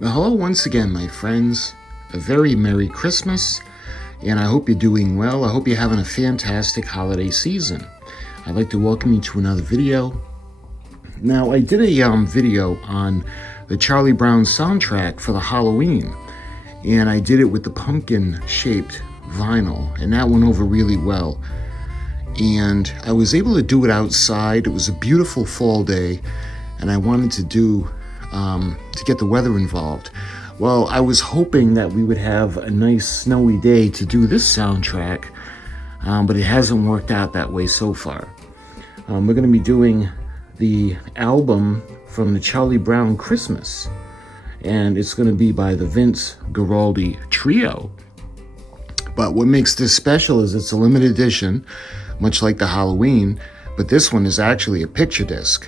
Well, hello once again, my friends. A very Merry Christmas, and I hope you're doing well. I hope you're having a fantastic holiday season. I'd like to welcome you to another video. Now, I did a video on the Charlie Brown soundtrack for the Halloween, and I did it with the pumpkin-shaped vinyl, and that went over really well. And I was able to do it outside. It was a beautiful fall day, and I wanted to to get the weather involved. Well, I was hoping that we would have a nice snowy day to do this soundtrack, but it hasn't worked out that way so far. We're going to be doing the album from the Charlie Brown Christmas, and it's going to be by the Vince Guaraldi Trio. But what makes this special is it's a limited edition, much like the Halloween, but this one is actually a picture disc.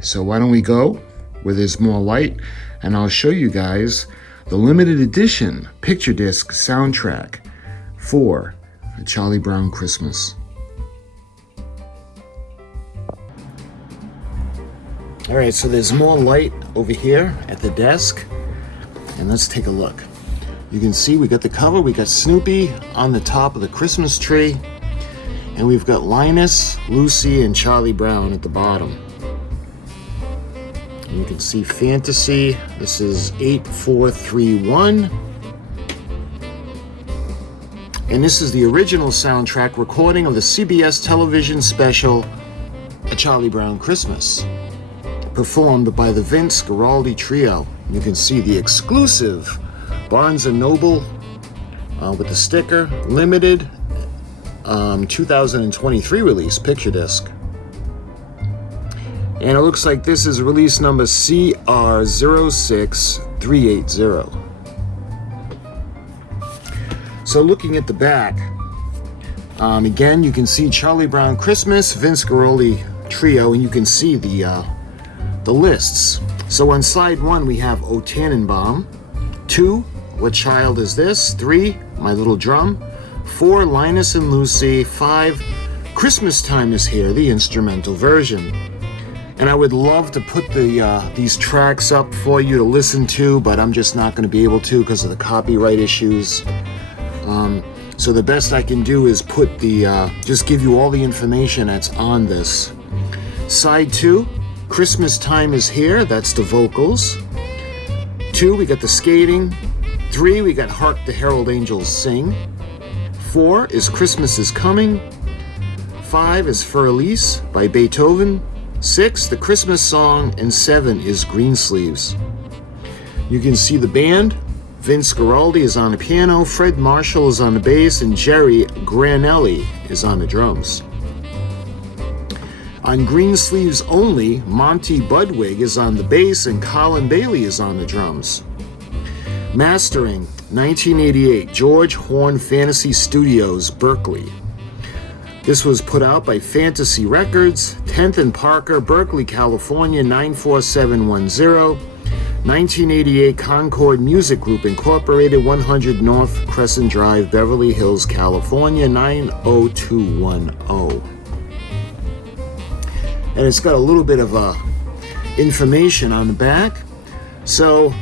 So why don't we go where there's more light, and I'll show you guys the limited edition picture disc soundtrack for the Charlie Brown Christmas. All right, so there's more light over here at the desk, and let's take a look. You can see we got the cover, we got Snoopy on the top of the Christmas tree, and we've got Linus, Lucy, and Charlie Brown at the bottom. You can see Fantasy. This is 8431. And this is the original soundtrack recording of the CBS television special, A Charlie Brown Christmas, performed by the Vince Guaraldi Trio. You can see the exclusive Barnes & Noble with the sticker, limited 2023 release picture disc. And it looks like this is release number CR06380. So looking at the back, again, you can see Charlie Brown Christmas, Vince Guaraldi Trio, and you can see the lists. So on side 1, we have O Tannenbaum. 2, What Child Is This? 3, My Little Drum. 4, Linus and Lucy. 5, Christmas Time Is Here, the instrumental version. And I would love to put these tracks up for you to listen to, but I'm just not going to be able to because of the copyright issues. So the best I can do is put just give you all the information that's on this. Side 2, Christmas Time Is Here, that's the vocals. 2, we got the skating. 3, we got Hark the Herald Angels Sing. 4 is Christmas Is Coming. 5 is Für Elise by Beethoven. 6, the Christmas Song, and 7 is Greensleeves. You can see the band. Vince Guaraldi is on the piano, Fred Marshall is on the bass, and Jerry Granelli is on the drums. On Greensleeves only, Monty Budwig is on the bass and Colin Bailey is on the drums. Mastering, 1988, George Horn Fantasy Studios, Berkeley. This was put out by Fantasy Records, 10th and Parker, Berkeley, California, 94710. 1988 Concord Music Group Incorporated, 100 North Crescent Drive, Beverly Hills, California, 90210. And it's got a little bit of information on the back. So,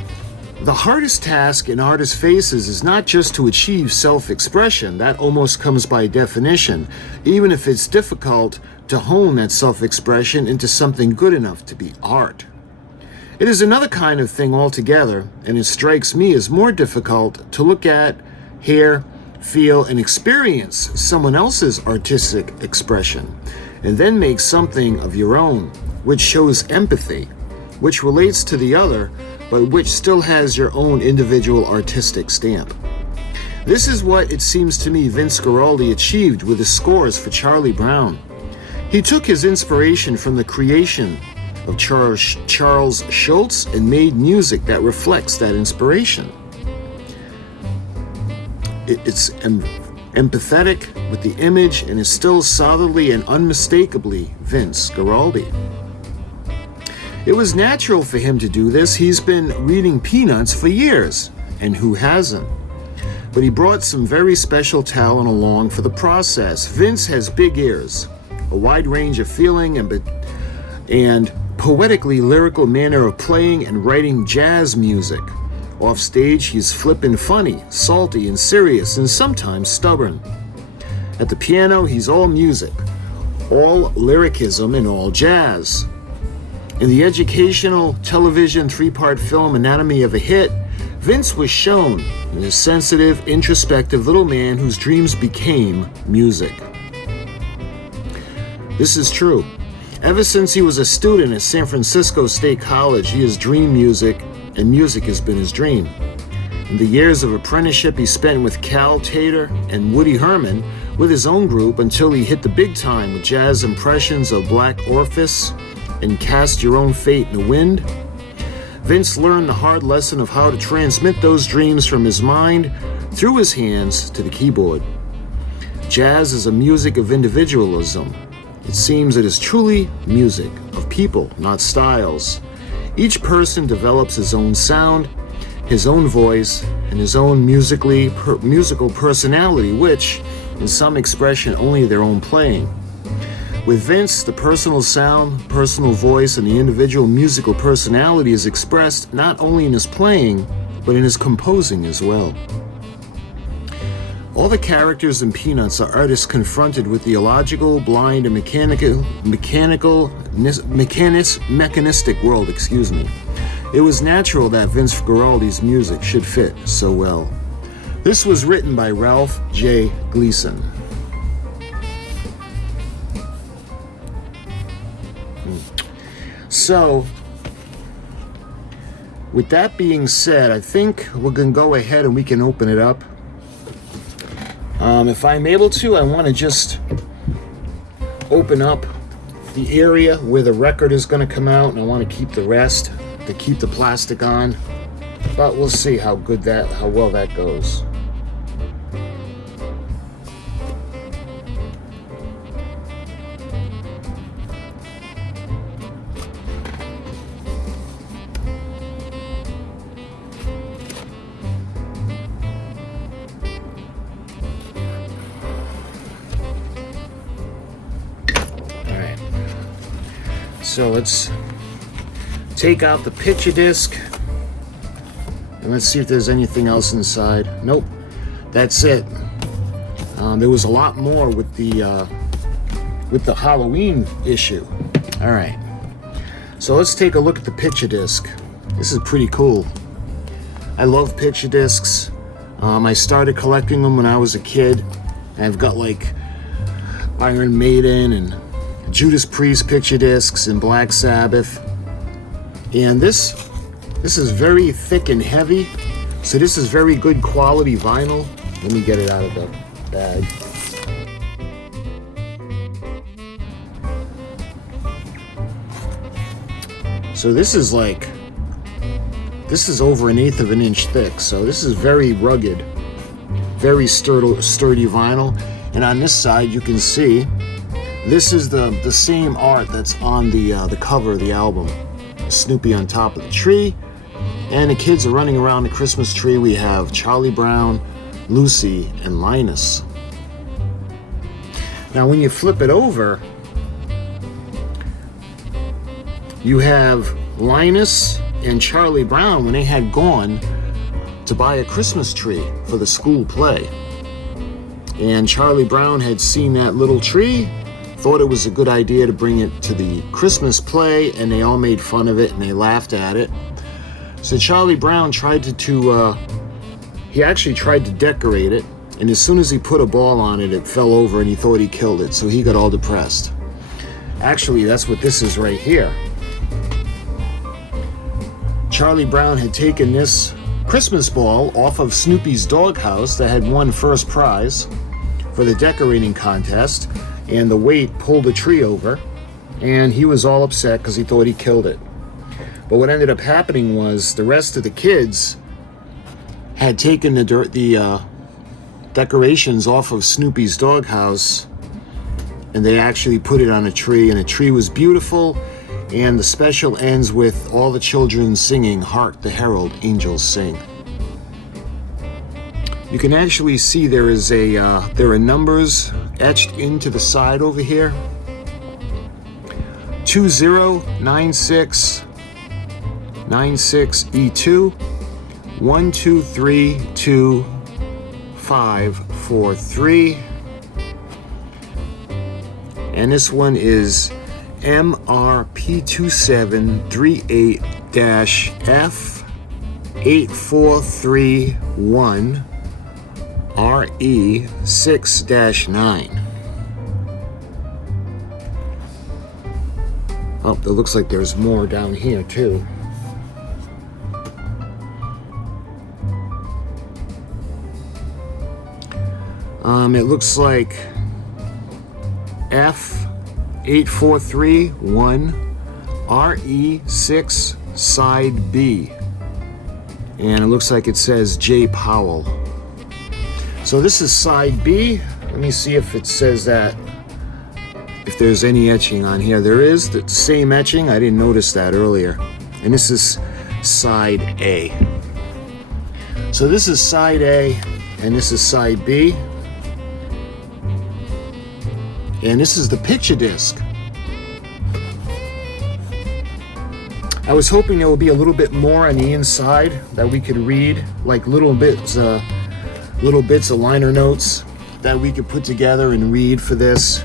the hardest task an artist faces is not just to achieve self-expression. That almost comes by definition, even if it's difficult to hone that self-expression into something good enough to be art. It is another kind of thing altogether, and it strikes me as more difficult to look at, hear, feel, and experience someone else's artistic expression, and then make something of your own, which shows empathy, which relates to the other, but which still has your own individual artistic stamp. This is what, it seems to me, Vince Guaraldi achieved with his scores for Charlie Brown. He took his inspiration from the creation of Charles Schultz and made music that reflects that inspiration. It's empathetic with the image and is still solidly and unmistakably Vince Guaraldi. It was natural for him to do this. He's been reading Peanuts for years, and who hasn't? But he brought some very special talent along for the process. Vince has big ears, a wide range of feeling and poetically lyrical manner of playing and writing jazz music. Off stage, he's flippin' funny, salty, and serious, and sometimes stubborn. At the piano, he's all music, all lyricism, and all jazz. In the educational television three-part film Anatomy of a Hit, Vince was shown as a sensitive, introspective little man whose dreams became music. This is true. Ever since he was a student at San Francisco State College, he has dreamed music, and music has been his dream. In the years of apprenticeship he spent with Cal Tater and Woody Herman with his own group until he hit the big time with jazz impressions of Black Orpheus and Cast Your Own Fate in the Wind, Vince learned the hard lesson of how to transmit those dreams from his mind through his hands to the keyboard. Jazz is a music of individualism. It seems it is truly music of people, not styles. Each person develops his own sound, his own voice, and his own musical personality, which, in some expression, only their own playing. With Vince, the personal sound, personal voice, and the individual musical personality is expressed not only in his playing, but in his composing as well. All the characters in Peanuts are artists confronted with the illogical, blind, and mechanistic world, It was natural that Vince Guaraldi's music should fit so well. This was written by Ralph J. Gleason. So, with that being said, I think we're going to go ahead and we can open it up. If I'm able to, I want to just open up the area where the record is going to come out, and I want to keep the rest, to keep the plastic on. But we'll see how well that goes. So let's take out the picture disc and let's see if there's anything else inside. Nope, that's it. There was a lot more with the Halloween issue. All right, so let's take a look at the picture disc. This is pretty cool. I love picture discs. I started collecting them when I was a kid. I've got like Iron Maiden and Judas Priest picture discs and Black Sabbath. And this is very thick and heavy, so this is very good quality vinyl. Let me get it out of the bag. So this is over 1/8 of an inch thick, so this is very rugged, very sturdy vinyl. And on this side you can see this is the same art that's on the cover of the album. Snoopy on top of the tree, and the kids are running around the Christmas tree. We have Charlie Brown, Lucy, and Linus. Now when you flip it over, you have Linus and Charlie Brown when they had gone to buy a Christmas tree for the school play. And Charlie Brown had seen that little tree, thought it was a good idea to bring it to the Christmas play, and they all made fun of it and they laughed at it. So Charlie Brown tried to decorate it, and as soon as he put a ball on it, it fell over and he thought he killed it, so he got all depressed. Actually, that's what this is right here. Charlie Brown had taken this Christmas ball off of Snoopy's doghouse that had won first prize for the decorating contest, and the weight pulled the tree over, and he was all upset because he thought he killed it. But what ended up happening was the rest of the kids had taken the decorations off of Snoopy's doghouse, and they actually put it on a tree, and the tree was beautiful. And the special ends with all the children singing "Hark the Herald Angels Sing." You can actually see there are numbers etched into the side over here. 209696E2 1232 and this one is MRP27-F8431 RE6-9. Oh, it looks like there's more down here too. It looks like F8431 RE6 side B, and it looks like it says J. Powell. So this is side B. Let me see if it says that, if there's any etching on here. There is the same etching. I didn't notice that earlier. And this is side A. So this is side A, and this is side B. And this is the picture disc. I was hoping there would be a little bit more on the inside that we could read, like little bits of liner notes that we could put together and read for this.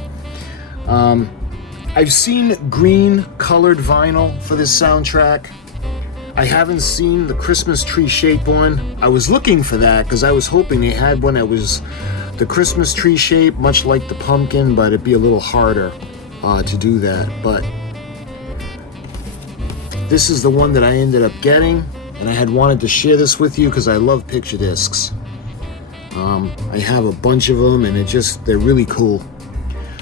I've seen green colored vinyl for this soundtrack. I haven't seen the Christmas tree shape one. I was looking for that because I was hoping they had one that was the Christmas tree shape, much like the pumpkin, but it'd be a little harder to do that. But this is the one that I ended up getting, and I had wanted to share this with you because I love picture discs. I have a bunch of them, and they're really cool.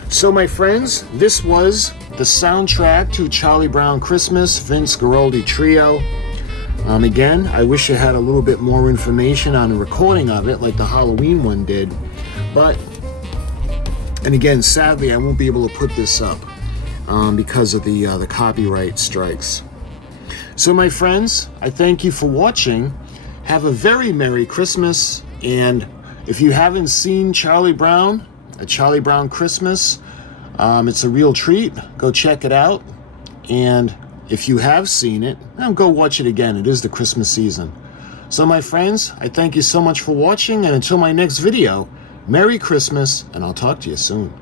So my friends, this was the soundtrack to Charlie Brown Christmas, Vince Guaraldi Trio. Again, I wish I had a little bit more information on the recording of it, like the Halloween one did. And again, sadly, I won't be able to put this up because of the copyright strikes. So my friends, I thank you for watching. Have a very Merry Christmas. And if you haven't seen Charlie Brown, A Charlie Brown Christmas, it's a real treat. Go check it out. And if you have seen it, go watch it again. It is the Christmas season. So my friends, I thank you so much for watching, and until my next video, Merry Christmas, and I'll talk to you soon.